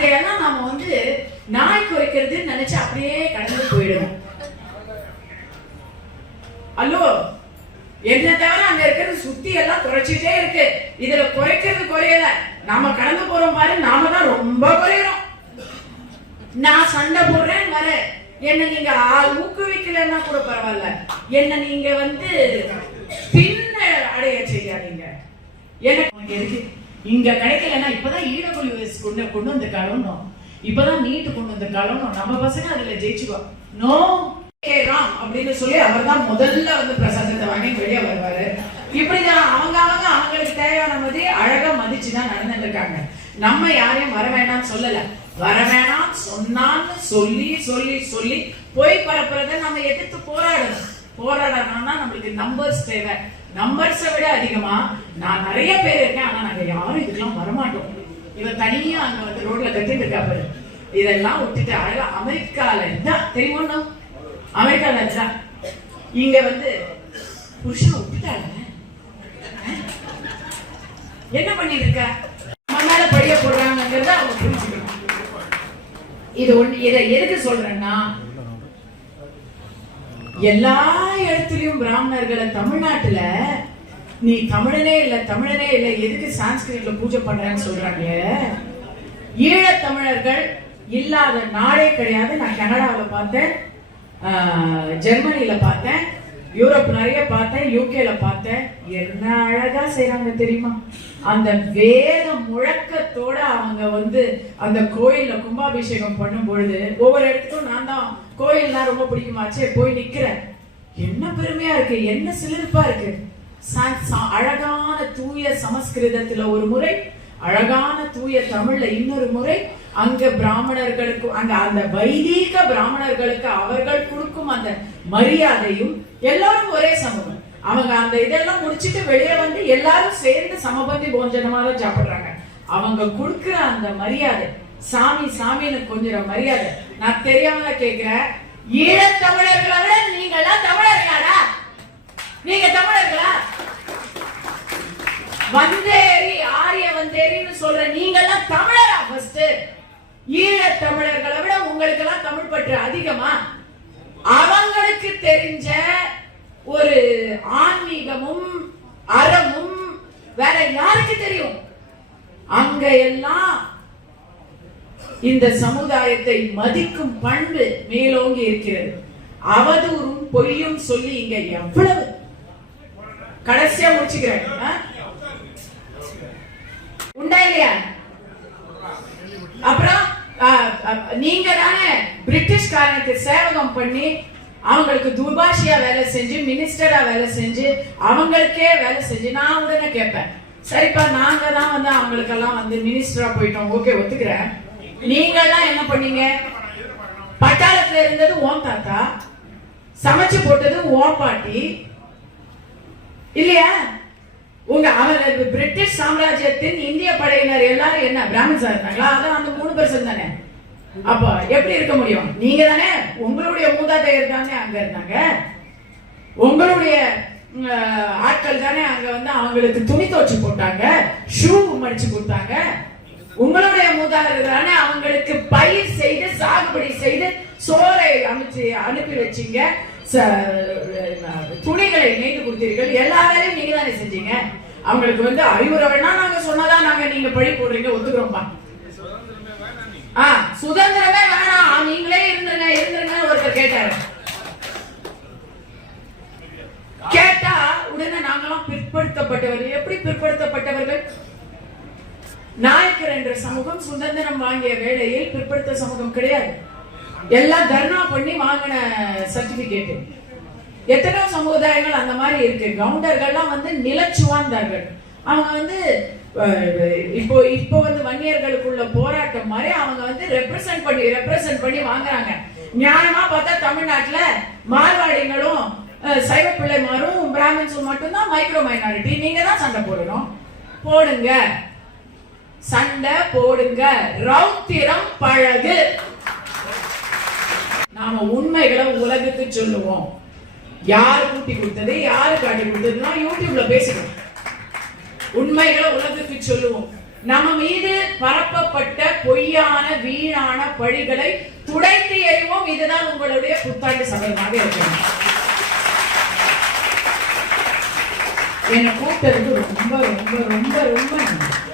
அதையெல்லாம் நாம வந்து நாய் குறைக்கிறதுன்னு நினைச்சு அப்படியே கடந்து போயிடுவோம். அல்லோ என்ன தவிர அங்க இருக்கிறது சுத்தி எல்லாம் குறைச்சிட்டே இருக்கு. இதுல குறைக்கிறது குறையல. நாம கடந்து போறோம் பாரு நாம தான் ரொம்ப குறையிறோம். நான் சண்டை போடுறேன் வர என்ன நீங்க ஊக்குவிக்கலன்னா கூட பரவாயில்ல. என்ன நீங்க வந்து பின்ன அடைய செய்யாதீங்க. எனக்கு இருக்கு. இங்க கிடைக்கலன்னா இப்பதான் ஈடபுலி கொண்டு கொண்டு வந்து கலந்தோம் இப்பதான் நீட்டு கொண்டு வந்து கலந்தோம் நம்ம பசங்க அதுல ஜெயிச்சுக்கோ. நோ ராம் அப்படின்னு சொல்லி அவர் தான் முதல்ல வந்து பிரசாதத்தை வாங்கி வெளியே வருவாரு. இப்படிதான் அவங்க அவங்க அவங்களுக்கு தேவையான மாதிரி அழகா மதிச்சு தான் நடந்துட்டு இருக்காங்க. நம்ம யாரையும் வர வேணாம்னு சொல்லல. வர வேணாம் சொன்னான்னு சொல்லி சொல்லி சொல்லி போய் பரப்புறத நம்ம எதிர்த்து போராடணும். போராடணும்னா நம்மளுக்கு நம்பர்ஸ் தேவை. நம்பர்ஸை விட அதிகமா நான் நிறைய பேர் இருக்கேன் ஆனா நாங்க யாரும் இதுக்கெல்லாம் வரமாட்டோம். இவன் தனியா அங்க வந்து ரோட்ல கட்டிட்டு இருக்கா பாரு. இதெல்லாம் விட்டுட்டு அழகா அமெரிக்கால இருந்தா தெரியுமா அமெரிக்கால இருந்தா. இங்க வந்து புருஷன் விட்டுட்டாங்க என்ன பண்ணிட்டு இருக்க? நம்ம மேல படிய போடுறாங்கிறத அவங்க புரிஞ்சுக்கணும். இது ஒண்ணு இதை எதுக்கு சொல்றேன்னா எல்லா இடத்துலயும் பிராமணர்களை தமிழ்நாட்டுல நீ தமிழனே இல்ல தமிழனே இல்ல எதுக்கு சான்ஸ்கிரிட்ல பூஜை பண்றேன்னு சொல்றாங்க ஈழ தமிழர்கள் இல்லாத நாடே கிடையாது. நான் கனடாவில் பார்த்தேன் ஜெர்மனியில பார்த்தேன் யூரோப் நிறைய பார்த்தேன் யூகேல பார்த்தேன். என்ன அழகா செய்யறாங்க தெரியுமா? அந்த வேத முழக்கத்தோட அவங்க வந்து அந்த கோயில்ல கும்பாபிஷேகம் பண்ணும் பொழுது ஒவ்வொரு இடத்துக்கும் நான் தான் கோயில்னா ரொம்ப பிடிக்குமாச்சே போய் நிக்கிறேன். என்ன பெருமையா இருக்கு? என்ன சிலிர்ப்பா இருக்கு? அழகான தூய சமஸ்கிருதத்துல ஒரு முறை அழகான தூய தமிழ்ல இன்னொரு முறை அங்க பிராமணர்களுக்கு அங்க அந்த வைதீக பிராமணர்களுக்கு அவர்கள் கொடுக்கும் அந்த மரியாதையும் எல்லாரும் ஒரே சமூகம். அவங்க அந்த இதெல்லாம் முடிச்சுட்டு வெளியே வந்து எல்லாரும் சேர்ந்து சமபந்தி போஞ்சனமா தான் சாப்பிடுறாங்க. அவங்க கொடுக்கிற அந்த மரியாதை சாமி சாமின்னு கொஞ்சம் மரியாதை நான் தெரியாம கேக்குறேன். ஈழத்தமிழர்களை விட நீங்க எல்லாம் தமிழர்களாடா நீங்க தமிழர்களா? வந்தேரி ஆரிய வந்தேரின்னு சொல்ற நீங்க எல்லாம் தமிழரா ஃபர்ஸ்ட் ஈழத் தமிழர்களை விட உங்களுக்கு எல்லாம் தமிழ் பற்று அதிகமா? அவங்களுக்கு தெரிஞ்ச ஒரு ஆன்மீகமும் அறமும் வேற யாருக்கு தெரியும்? அங்க எல்லாம் இந்த சமுதாயத்தை மதிக்கும் பண்பு மேலோங்கி இருக்கிறது. அவதூறும் பொய்யும் சொல்லி இங்க எவ்வளவு? கடைசியா முடிச்சுக்கிறேன். உண்டா இல்லையா? அப்புறம் நீங்க தானே பிரிட்டிஷ்காரனுக்கு சேவகம் பண்ணி அவங்களுக்கு துபாஷியா வேலை செஞ்சு மினிஸ்டரா வேலை செஞ்சு அவங்களுக்கே வேலை செஞ்சு நான் உடனே கேட்பேன். சரிப்பா நாங்க தான் வந்து அவங்களுக்கெல்லாம் வந்து மினிஸ்டரா போயிட்டோம். ஓகே ஒத்துக்கிறேன். நீங்கெல்லாம் என்ன பண்ணீங்க? பட்டாளத்துல இருந்தது ஓன் தாத்தா சமைச்சு போட்டது ஓம் பாட்டி. இல்லையா? உங்க அவரது பிரிட்டிஷ் சாம்ராஜ்யத்தின் இந்திய படையினர் எல்லாரும் என்ன பிராமின்ஸா இருந்தாங்களா? அதான் அந்த மூணு பெர்சன்ட் தானே. அப்ப எப்படி இருக்க முடியும்? நீங்க தானே? உங்களுடைய மூதாதையர் தானே அங்க இருந்தாங்க. உங்களுடைய ஆட்கள் தானே அங்க வந்து அவங்களுக்கு துணி துவச்சு போட்டாங்க ஷூ மடிச்சு கொடுத்தாங்க. உங்களுடைய மூதாதையர் தானே அவங்களுக்கு பயிர் செய்து சாகுபடி செய்து சோறை அமைச்சு அனுப்பி வச்சீங்க. துணிகளை நெய்து கொடுத்தீர்கள். எல்லா வேலையும் நீங்க தானே செஞ்சீங்க. அவங்களுக்கு வந்து அறிவுரை வேணா நாங்க சொன்னதா நாங்க நீங்க பழி போடுறீங்க ஒத்துக்கிறோம்பா ஆ சுதந்திரமே வேணாம். நீங்களே இருந்துருங்க இருந்துருங்க ஒருத்தர் கேட்டாரு. கேட்டா உடனே நாங்களாம் பிற்படுத்தப்பட்டவர்கள். எப்படி நாயக்கர் என்ற சமூகம் சுதந்திரம் வாங்கிய வேளையில் பிற்படுத்த சமூகம் கிடையாது. எல்லாம் தர்ணா பண்ணி வாங்கின சர்டிபிகேட் எத்தனையோ சமுதாயங்கள் அந்த மாதிரி இருக்கு. கவுண்டர்கள்லாம் வந்து நிலச்சுவாந்தார்கள். அவங்க வந்து இப்போ இப்போ வந்து வன்னியர்களுக்குள்ள போராட்டம் மாதிரி அவங்க வந்து ரெப்ரசன்ட் பண்ணி ரெப்ரசன்ட் பண்ணி வாங்குறாங்க. நியாயமா பார்த்தா தமிழ்நாட்டுல மார்வாடிகளும் சைவ பிள்ளைமாரும் பிராமின்ஸும் மட்டும்தான் மைக்ரோ மைனாரிட்டி நீங்க தான் சண்டை போடணும். போடுங்க. சண்டை போடுங்க. ரௌத்திரம் பழகு. நாம உண்மைகளை உலகத்துக்கு சொல்லுவோம். யார் கூட்டி கொடுத்தது யாரு காட்டி கொடுத்ததுன்னா யூடியூப்ல பேசணும் உண்மைகளை உலகத்துக்கு சொல்லுவோம். நம்ம மீது பரப்பப்பட்ட பொய்யான வீணான பழிகளை துடைத்து எறிவோம். இதுதான் உங்களுடைய புத்தாண்டு சபையாக இருக்கணும் என்னை கூப்பிட்டதுக்கு ரொம்ப ரொம்ப ரொம்ப ரொம்ப நன்றி.